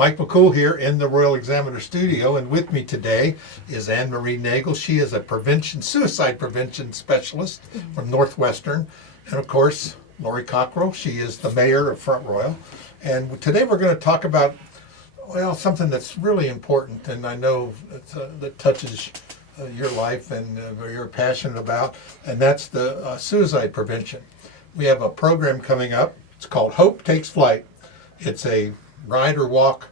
Mike McCool here in the Royal Examiner studio, and with me today is Marie Nagel. She is a suicide prevention specialist from Northwestern, and of course, Lori Cockrell. She is the mayor of Front Royal, and today we're going to talk about, well, something that's really important, and I know that touches your life and you're passionate about, and that's the suicide prevention. We have a program coming up. It's called Hope Takes Flight. It's a ride or walk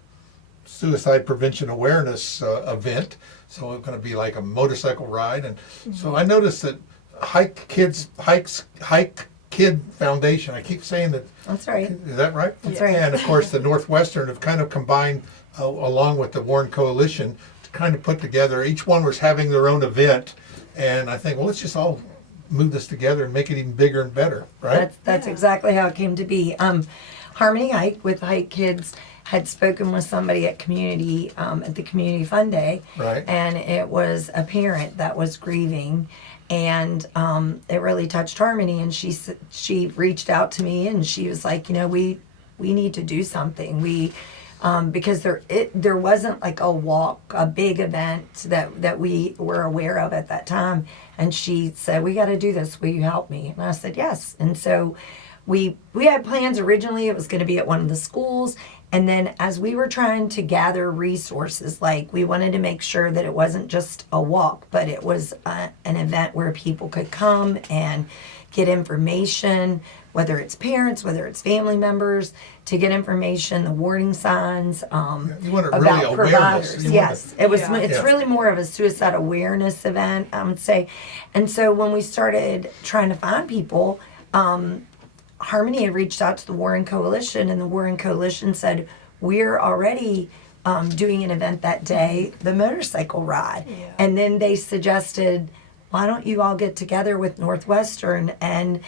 suicide prevention awareness event. So it's going to be like a motorcycle ride. And so I noticed that Hike Kid Foundation, I keep saying that. That's right. Is that right? That's right. And of course the Northwestern have kind of combined along with the Warren Coalition to kind of put together, each one was having their own event. And I think, well, let's just all move this together and make it even bigger and better, right? That's exactly how it came to be. Harmony Hike with Hike Kids had spoken with somebody at at the Community Fun Day, right? And it was a parent that was grieving, and it really touched Harmony. And she reached out to me, and she was like, we need to do something. Because there wasn't like a big event that we were aware of at that time. And she said, we got to do this. Will you help me? And I said, yes. And so we had plans originally. It was going to be at one of the schools. And then as we were trying to gather resources, like we wanted to make sure that it wasn't just a walk, but it was an event where people could come and get information, whether it's parents, whether it's family members, to get information, the warning signs You want it about really providers. awareness. It's really more of a suicide awareness event, I would say. And so when we started trying to find people, Harmony had reached out to the Warren Coalition, and the Warren Coalition said, we're already doing an event that day, the motorcycle ride. Yeah. And then they suggested, why don't you all get together with Northwestern? And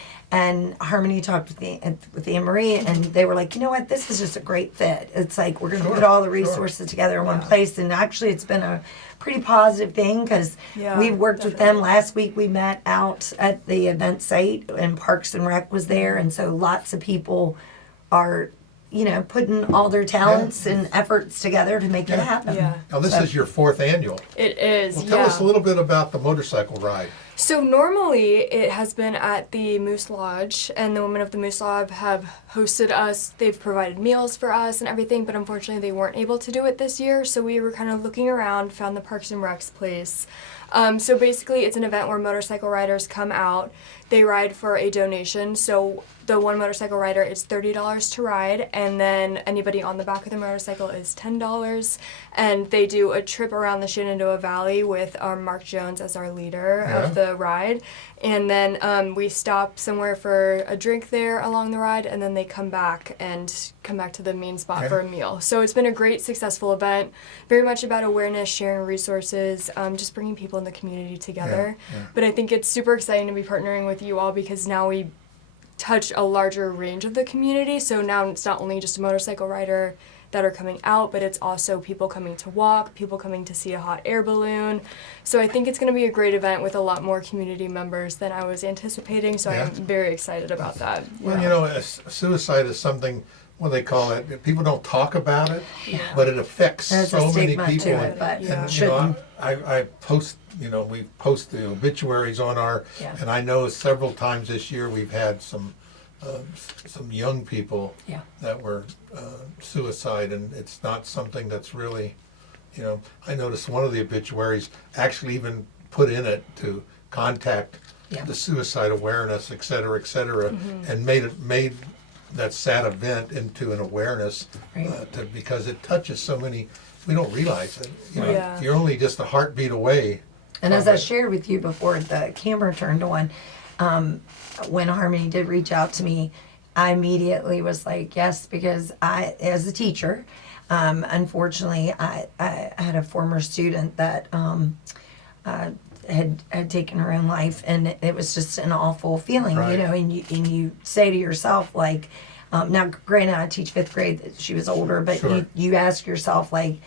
Harmony talked with Marie, and they were like, you know what, this is just a great fit. It's like we're going to put all the resources together in one place. And actually it's been a pretty positive thing, because we've worked with them. Last week we met out at the event site, and Parks and Rec was there, and so lots of people are putting all their talents and efforts together to make it happen. Yeah. Now this is your 4th annual. It is. Well, tell us a little bit about the motorcycle ride. So normally it has been at the Moose Lodge, and the women of the Moose Lodge have hosted us. They've provided meals for us and everything, but unfortunately they weren't able to do it this year, so we were kind of looking around, found the Parks and Rec's place. So basically it's an event where motorcycle riders come out. They ride for a donation. So the one motorcycle rider is $30 to ride, and then anybody on the back of the motorcycle is $10. And they do a trip around the Shenandoah Valley with Mark Jones as our leader of the ride. And then we stop somewhere for a drink there along the ride, and then they come back to the main spot for a meal. So it's been a great, successful event, very much about awareness, sharing resources, just bringing people in the community together. But I think it's super exciting to be partnering with you all, because now we touch a larger range of the community. So now it's not only just a motorcycle rider that are coming out, but it's also people coming to walk, people coming to see a hot air balloon. So I think it's going to be a great event with a lot more community members than I was anticipating, so I'm very excited about that. Well, suicide is something, what do they call it? People don't talk about it, but it affects so many people. I post, we post the obituaries on and I know several times this year we've had some young people that were suicide, and it's not something that's really, I noticed one of the obituaries actually even put in it to contact the suicide awareness, et cetera, and made that sad event into an awareness because it touches so many. We don't realize it. You're only just a heartbeat away. And as I shared with you before the camera turned on, when Harmony did reach out to me, I immediately was like, yes, because as a teacher, unfortunately, I had a former student that had taken her own life, and it was just an awful feeling, and you say to yourself, like, now granted I teach 5th grade, she was older, but you ask yourself, like,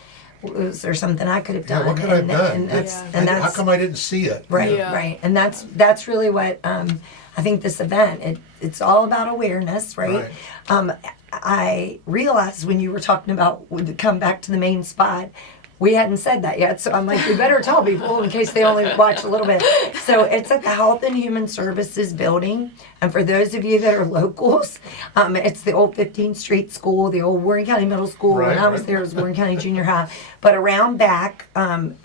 was there something I could have done? What could I have done? And how come I didn't see it? Right. And that's really what I think this event, it's all about awareness, right? I realized when you were talking about would come back to the main spot, we hadn't said that yet. So I'm like, we better tell people in case they only watch a little bit. So it's at the Health and Human Services building. And for those of you that are locals, it's the old 15th Street School, the old Warren County Middle School. Right, when I was there, it was Warren County Junior High. But around back,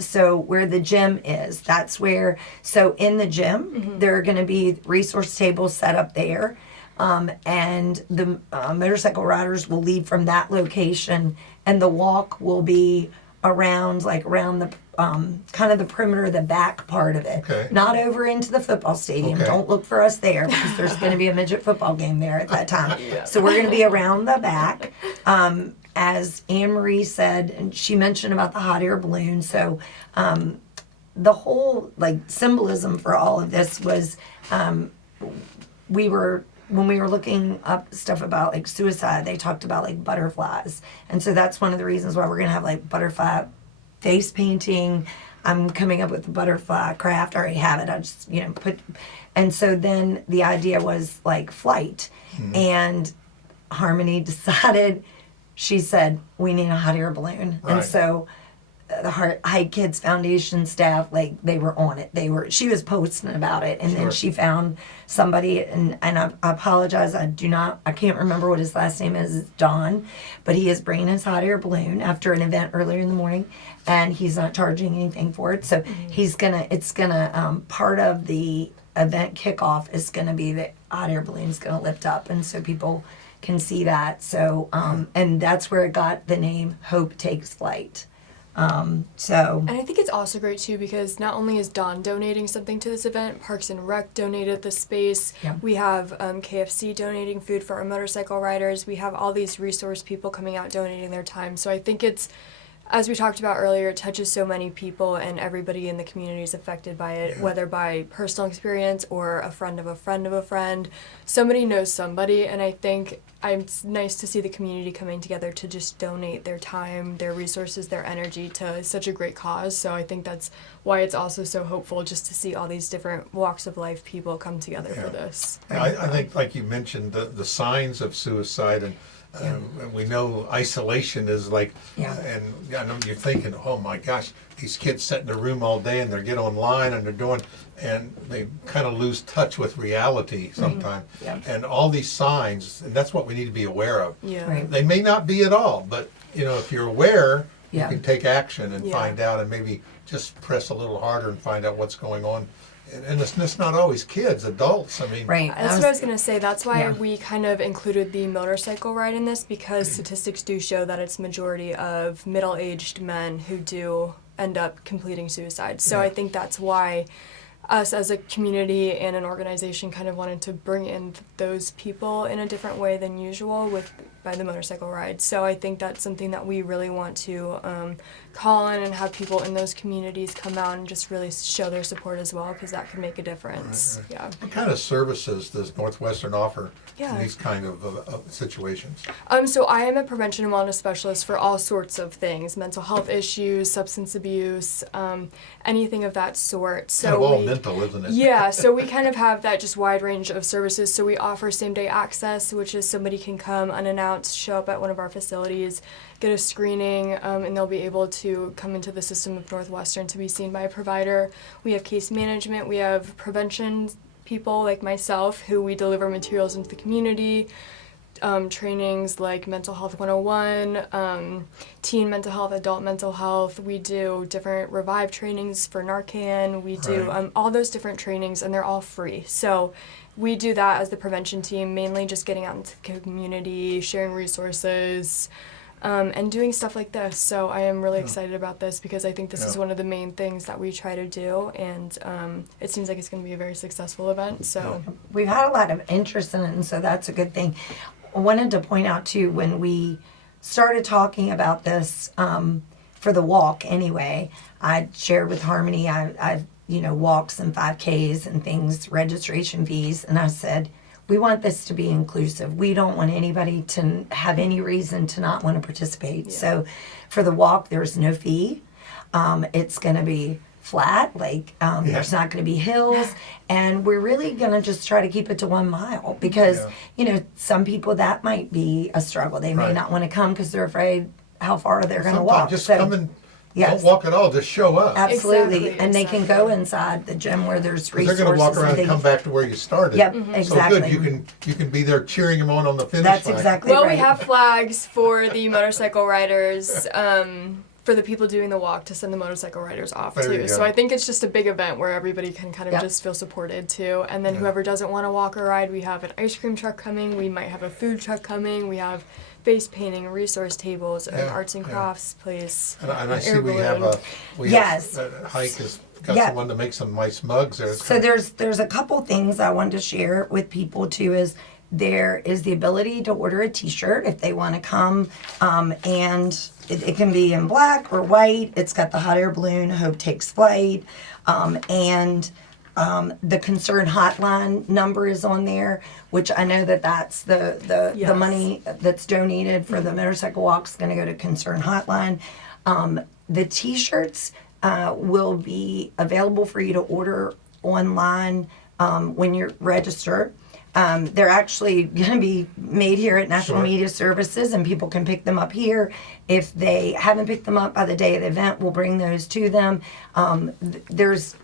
so where the gym is, that's where, so in the gym, there are going to be resource tables set up there. And the motorcycle riders will leave from that location, and the walk will be around the kind of the perimeter of the back part of it. Okay. Not over into the football stadium. Okay. Don't look for us there because there's going to be a midget football game there at that time. So we're going to be around the back. As Anne Marie said, and she mentioned about the hot air balloon. So the whole symbolism for all of this was when we were looking up stuff about suicide, they talked about butterflies. And so that's one of the reasons why we're going to have butterfly face painting. I'm coming up with the butterfly craft. I already have it. I just, and so then the idea was flight. And Harmony decided, she said, we need a hot air balloon. Right. And so the High Kids Foundation staff, they were on it. She was posting about it, and then she found somebody, and I apologize, I can't remember what his last name is, Don, but he is bringing his hot air balloon after an event earlier in the morning, and he's not charging anything for it. So part of the event kickoff is gonna be the hot air balloon is gonna lift up, and so people can see that. So, and that's where it got the name Hope Takes Flight. And I think it's also great too because not only is Dawn donating something to this event, Parks and Rec donated the space. Yeah. We have KFC donating food for our motorcycle riders. We have all these resource people coming out donating their time. So I think it's, as we talked about earlier, it touches so many people, and everybody in the community is affected by it, whether by personal experience or a friend of a friend of a friend. Somebody knows somebody, and I think it's nice to see the community coming together to just donate their time, their resources, their energy to such a great cause. So I think that's why it's also so hopeful just to see all these different walks of life people come together for this. I think, like you mentioned, the signs of suicide, and we know isolation is and I know you're thinking, oh my gosh, these kids sit in a room all day and they get online and and they kind of lose touch with reality sometimes. And all these signs, and that's what we need to be aware of. They may not be at all, but if you're aware, you can take action and find out, and maybe just press a little harder and find out what's going on. And it's not always kids, adults. I mean, That's what I was going to say. That's why we kind of included the motorcycle ride in this, because statistics do show that it's majority of middle-aged men who do end up completing suicide. So I think that's why us as a community and an organization kind of wanted to bring in those people in a different way than usual by the motorcycle ride. So I think that's something that we really want to call on and have people in those communities come out and just really show their support as well, because that can make a difference. Right. What kind of services does Northwestern offer in these kind of situations? So I am a prevention and wellness specialist for all sorts of things: mental health issues, substance abuse, anything of that sort. So kind of all mental, isn't it? Yeah, so we kind of have that just wide range of services. So we offer same-day access, which is somebody can come unannounced, show up at one of our facilities, get a screening, and they'll be able to come into the system of Northwestern to be seen by a provider. We have case management. We have prevention people like myself who we deliver materials into the community, trainings like Mental Health 101, teen mental health, adult mental health. We do different Revive trainings for Narcan. We do all those different trainings, and they're all free. So we do that as the prevention team, mainly just getting out into the community, sharing resources, and doing stuff like this. So I am really excited about this because I think this is one of the main things that we try to do, and it seems like it's going to be a very successful event. So we've had a lot of interest in it, and so that's a good thing. I wanted to point out too, when we started talking about this for the walk anyway, I shared with Harmony, I walks and 5Ks and things, registration fees, and I said, we want this to be inclusive. We don't want anybody to have any reason to not want to participate. So for the walk, there's no fee. It's going to be flat, like there's not going to be hills, and we're really going to just try to keep it to 1 mile because some people that might be a struggle. They may not want to come because they're afraid how far they're going to walk. Just come and don't walk at all. Just show up. Absolutely, and they can go inside the gym where there's resources. They're going to walk around and come back to where you started. Yep, exactly. So good. You can be there cheering them on the finish line. That's exactly right. Well, we have flags for the motorcycle riders. For the people doing the walk to send the motorcycle riders off too. So I think it's just a big event where everybody can kind of just feel supported too. And then whoever doesn't want to walk or ride, we have an ice cream truck coming. We might have a food truck coming. We have face painting, resource tables, an arts and crafts place. And I see we have a hike has got someone to make some nice mugs there. So there's a couple things I wanted to share with people too. Is there is the ability to order a T-shirt if they want to come, and it can be in black or white. It's got the hot air balloon, Hope Takes Flight, and the concern hotline number is on there, which I know that's the money that's donated for the motorcycle walk is going to go to concern hotline. The T-shirts will be available for you to order online when you're registered. They're actually going to be made here at National Media Services, and people can pick them up here. If they haven't picked them up by the day of the event, we'll bring those to them. There's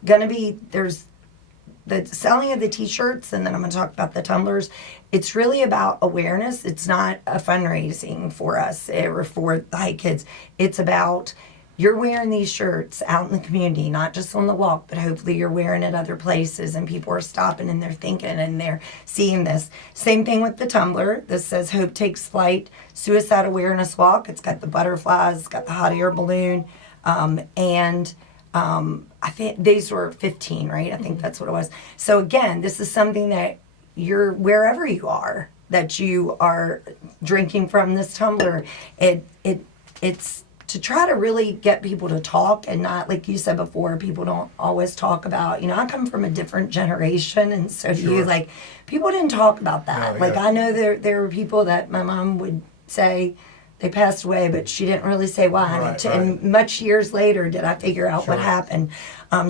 the selling of the T-shirts, and then I'm going to talk about the tumblers. It's really about awareness. It's not a fundraising for us or for the Hike Kids. It's about you're wearing these shirts out in the community, not just on the walk, but hopefully you're wearing it other places and people are stopping and they're thinking and they're seeing this. Same thing with the tumbler. This says Hope Takes Flight, Suicide Awareness Walk. It's got the butterflies, it's got the hot air balloon, and I think these were 15, right? I think that's what it was. So again, this is something that you're, wherever you are, that you are drinking from this tumbler, it's to try to really get people to talk and not, like you said before, people don't always talk about, I come from a different generation and so do you, like, people didn't talk about that. I know there were people that my mom would say they passed away, but she didn't really say why. And much years later did I figure out what happened.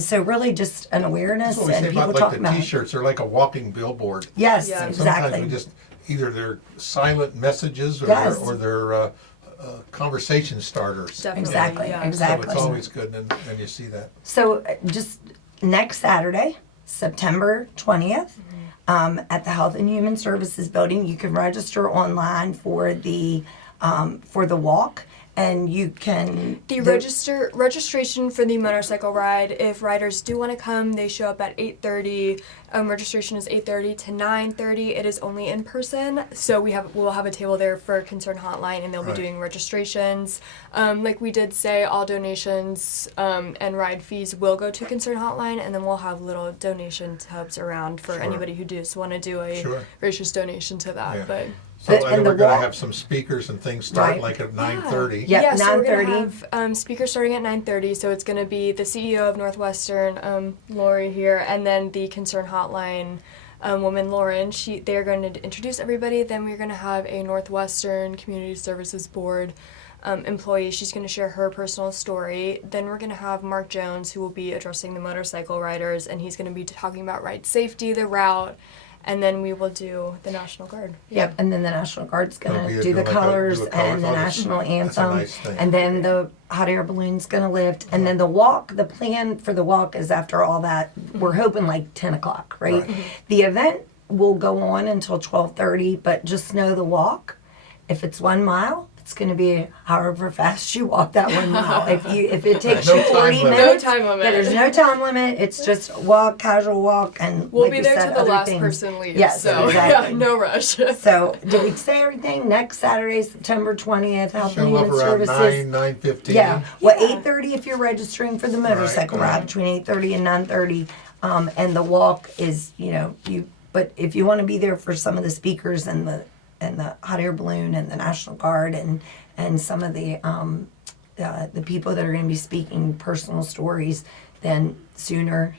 So really just an awareness and people talking about the T-shirts are like a walking billboard. Yes, And exactly. sometimes we just, either they're silent messages or they're conversation starters. Exactly. So it's always good, and you see that. So just next Saturday, September 20th, at the Health and Human Services Building, you can register online for the walk. And you can... registration for the motorcycle ride, if riders do want to come, they show up at 8:30. Registration is 8:30 to 9:30. It is only in person. So we'll have a table there for Concern Hotline, and they'll be doing registrations. Like we did say, all donations and ride fees will go to Concern Hotline, and then we'll have little donation tubs around for anybody who does want to do a gracious donation to that. Yeah. But so and we're going to have some speakers and things start like at 9:30. Yeah, so we're going to have speakers starting at 9:30. So it's going to be the CEO of Northwestern, Lori here, and then the Concern Hotline woman, Lauren. They're going to introduce everybody. Then we're going to have a Northwestern Community Services Board employee. She's going to share her personal story. Then we're going to have Mark Jones, who will be addressing the motorcycle riders, and he's going to be talking about ride safety, the route. And then we will do the National Guard. Yep, and then the National Guard's going to do the colors and the National Anthem. Nice thing. And then the hot air balloon's going to lift. And then the walk, the plan for the walk is after all that, we're hoping like 10 o'clock, right? The event will go on until 12:30, but just know the walk, if it's 1 mile, it's going to be however fast you walk that 1 mile. If it takes you 40 minutes, no time limit. There's no time limit. It's just walk, casual walk, and we'll like be we there said, till the other last things. person leaves. Yes, so exactly. no rush. So did we say everything? Next Saturday, September 20th, Health and Show up Human around Services. 9:15. Yeah. Well, 8:30 if you're registering for the motorcycle ride, between 8:30 and 9:30, and the walk is But if you want to be there for some of the speakers and the hot air balloon and the National Guard and some of the people that are going to be speaking personal stories, then sooner,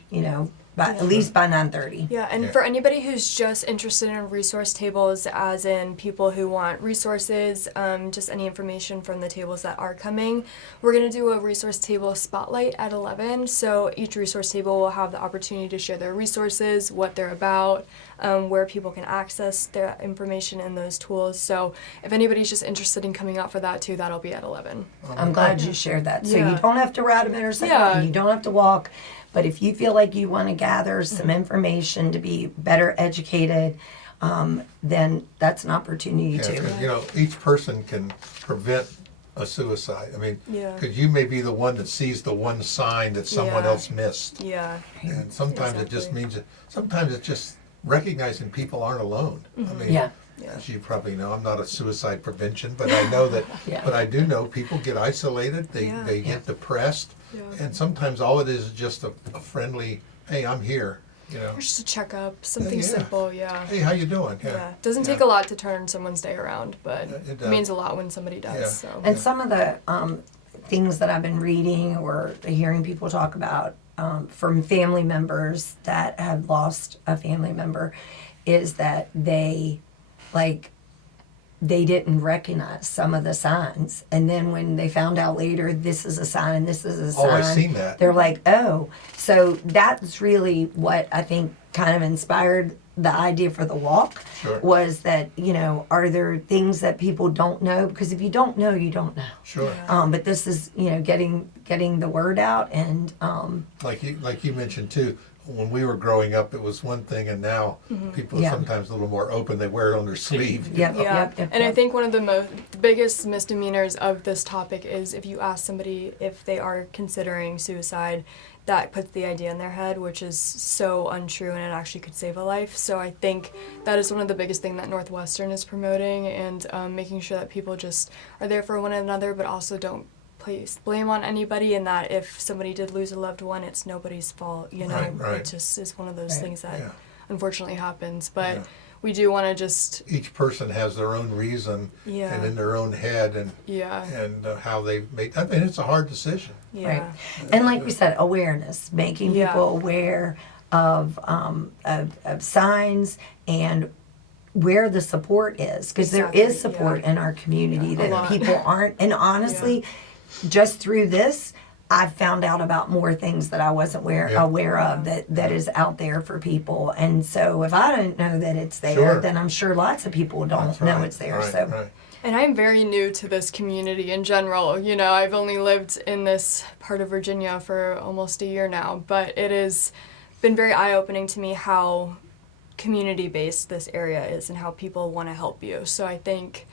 at least by 9:30. Yeah, and for anybody who's just interested in resource tables, as in people who want resources, just any information from the tables that are coming, we're going to do a resource table spotlight at 11. So each resource table will have the opportunity to share their resources, what they're about, where people can access their information and those tools. So if anybody's just interested in coming out for that too, that'll be at 11. I'm glad you shared that. So Yeah. you don't have to ride a motorcycle, and you don't have to walk. But if you feel like you want to gather some information to be better educated, then that's an opportunity Yeah, too. 'cause, each person can prevent a suicide. I mean, because you may be the one that sees the one sign that someone Yeah. else missed. Yeah. And sometimes it just means, sometimes it's just recognizing people aren't alone. I mean, Yeah. as you probably know, I'm not a suicide prevention, but I know that, Yeah. but I do know people get isolated, they get depressed, and sometimes all it is just a friendly, hey, I'm here, Or just a checkup, something Yeah. simple, Hey, how you doing? Yeah. Doesn't take a lot to turn someone's day around, but It it means a lot when somebody does. Yeah. So. And some of the things that I've been reading or hearing people talk about from family members that have lost a family member is that they didn't recognize some of the signs. And then when they found out later, this is a sign, this is a sign. Oh, I've seen that. They're like, oh. So that's really what I think kind of inspired the idea for the walk. Sure. Was that, are there things that people don't know? Because if you don't know, you don't know. Sure. But this is, getting the word out and Like you mentioned too, when we were growing up, it was one thing, and now people are Yeah. sometimes a little more open. They wear it on their sleeve. Yep, Yeah, yep, and I yep. think one of the biggest misdemeanors of this topic is if you ask somebody if they are considering suicide, that puts the idea in their head, which is so untrue, and it actually could save a life. So I think that is one of the biggest things that Northwestern is promoting, and making sure that people just are there for one another, but also don't place blame on anybody, and that if somebody did lose a loved one, it's nobody's fault. Right. It just is one of those Right. things that Yeah. unfortunately happens. But Yeah. we do want to just Each person has their own reason and in their own head and how they make. I mean, it's a hard decision. Right. And like we said, awareness, making people aware of signs and where the support is, because there is support in our community that people aren't. And honestly, just through this, I've found out about more things that I wasn't aware of that is out there for people. And so if I don't know that it's there, then I'm sure lots of people don't know it's there. Right. And I'm very new to this community in general. I've only lived in this part of Virginia for almost a year now, but it has been very eye-opening to me how community-based this area is and how people want to help you. So I think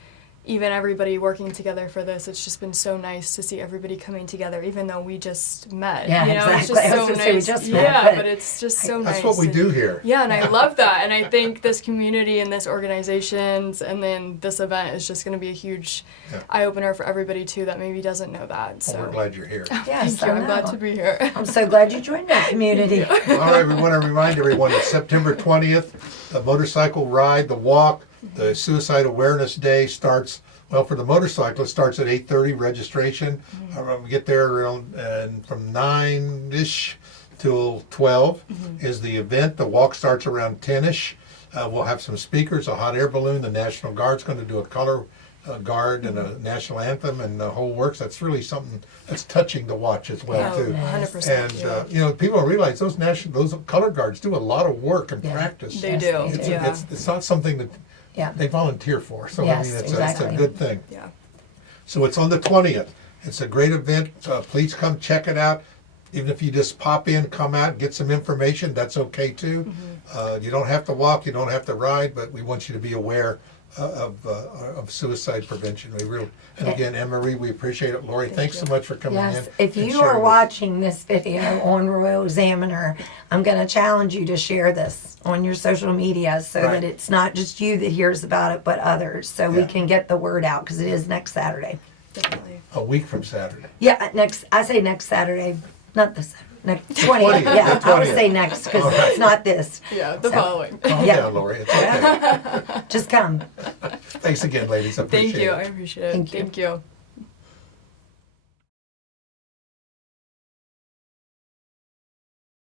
even everybody working together for this, it's just been so nice to see everybody coming together, even though we just met. Yeah, It's exactly. just I was so gonna nice. say we just met, but it's just so nice. That's what we do here. Yeah, and I love that. And I think this community and this organizations and then this event is just going to be a huge eye-opener for everybody, too, that maybe doesn't know that. So. Well, we're glad you're here. Yes, Thank you. I'm glad to be here. I'm so glad you joined our community. All right, we want to remind everyone it's September 20th, the motorcycle ride, the walk, the Suicide Awareness Day starts. Well, for the motorcyclists, starts at 8:30 registration. We get there around, and from 9-ish till 12 is the event. The walk starts around 10-ish. We'll have some speakers, a hot air balloon. The National Guard's going to do a color guard and a national anthem and the whole works. That's really something that's touching to watch as well, too. 100%. And people don't realize those color guards do a lot of work and practice. They do. It's not something that they volunteer for. So I mean, it's a good thing. Yeah. So it's on the 20th. It's a great event. Please come check it out. Even if you just pop in, come out, get some information, that's okay too. You don't have to walk, you don't have to ride, but we want you to be aware of suicide prevention. We really, and again, Anne-Marie, we appreciate it. Lori, thanks so much for coming in. Yes, if you are watching this video on Royal Examiner, I'm going to challenge you to share this on your social media so that it's not just you that hears about it, but others, so we can get the word out, because it is next Saturday. Definitely. A week from Saturday. Yeah, I say next Saturday, not this Saturday. Next 20th. Yeah, the I would 20th. say next, because it's not this. Yeah, the following. Calm down, Lori. It's okay. Just come. Thanks again, ladies. I appreciate Thank you. it. I appreciate it. Thank you. Thank you.